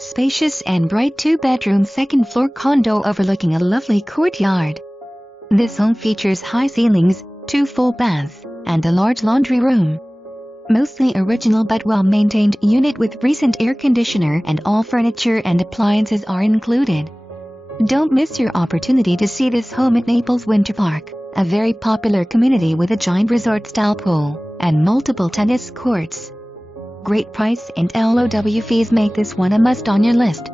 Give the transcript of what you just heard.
Spacious and bright 2-bedroom second-floor condo overlooking a lovely courtyard. This home features high ceilings, 2 full baths, and a large laundry room. Mostly original but well-maintained unit with recent air conditioner, and all furniture and appliances are included. Don't miss your opportunity to see this home at Naples Winterpark, a very popular community with a giant resort-style pool and multiple tennis courts. Great price and LOW fees make this one a must on your list.